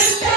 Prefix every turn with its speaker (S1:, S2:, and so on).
S1: இருக்க